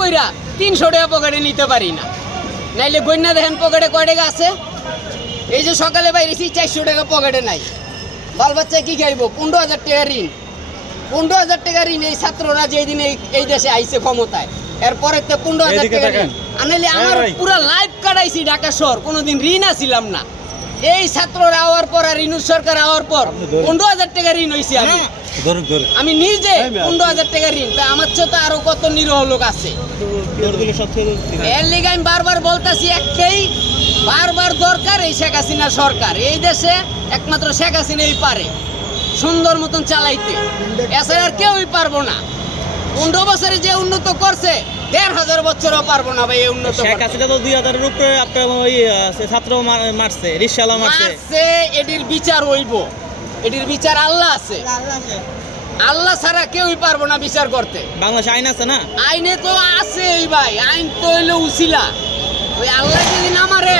কইরা 300 টাকা পকেটে নিতে পারি না। নাইলে গন্যা দেখেন পকেটে কয় টাকা আছে। এই যে সকালে বাইরেছি 400 টাকা পকেটে নাই। বাল বাচ্চা কি খাইব? 15,000 টাকা ঋণ। 15,000 টাকা ঋণ এই ছাত্ররা যেদিন এই দেশে আইছে ক্ষমতায়, এরপরে তো 15,000 টাকা ঋণ। আনাইলে আমার পুরা লাইফ কাটাইছি ঢাকা শহর, কোনোদিন ঋণ আসিলাম না। এই ছাত্ররা আওয়ার পর আর রিনু সরকার আওয়ার পর 15,000 টাকা ঋণ হয়েছে। আমি নিজে 15,000 টাকা ঋণ। তা আমার চেয়ে তো আরো কত নিরহ লোক আছে। এর লিগে আমি বারবার বলতেছি, একটাই বারবার দরকার এই শেখ হাসিনা সরকার। এই দেশে একমাত্র শেখ হাসিনাই পারে সুন্দর মতন চালাইতে, এছাড়া আর কেউই পারবো না। 15 বছরে যে উন্নত করছে 1,500 বছরও পারবো না ভাই এই উন্নত। শেখ হাসিনা তো 2000 এর উপরে আপনার ওই ছাত্র মারছে, রিকশাওয়ালা মারছে। এটির বিচার হইব, এটির বিচার আল্লাহ আছে। আল্লাহ ছাড়া কেউই পারবো না বিচার করতে। বাংলাদেশে আইন আছে না? আইনে তো আছে এই ভাই, আইন তো হইলো উছিলা। ওই আল্লাহ যদি না মারে